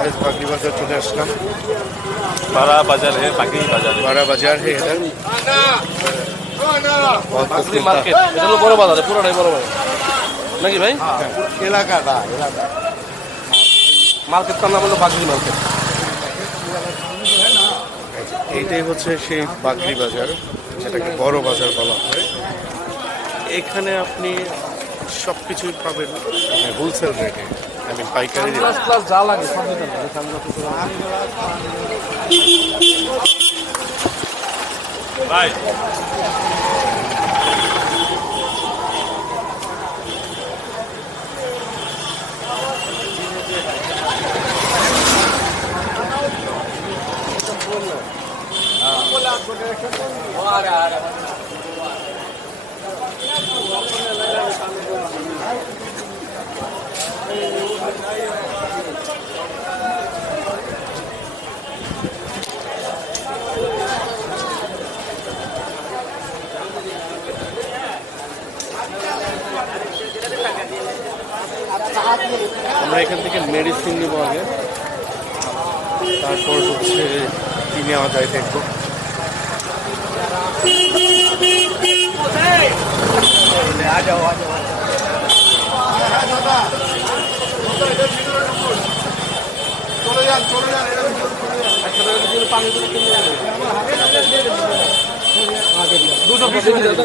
बागड़ी बाजार चले আসলাম बड़ा बाजार है बाकी बाजार है बड़ा बाजार है इधर बागड़ी मार्केट এটা হলো বড় বাজার পুরোটাই বড় বাজার নাকি ভাই এলাকাটা মার্কেট কার নাম হলো বাগড়ি মার্কেট এইটাই হচ্ছে সেই বাগড়ি বাজার যেটাকে বড় বাজার বলা হয় এখানে আপনি সব কিছুই পাবেন হোলসেল রেটে আমি পাইকারি প্লাস প্লাস যা লাগে সব দিতে ভাই আমরা এখান থেকে মেডিসিন নিব আগে তারপর হচ্ছে কি নেওয়া যায় দেখবো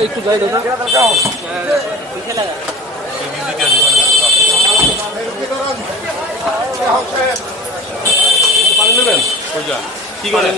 একটু যাই দাদা পানি নেবেন কি করেন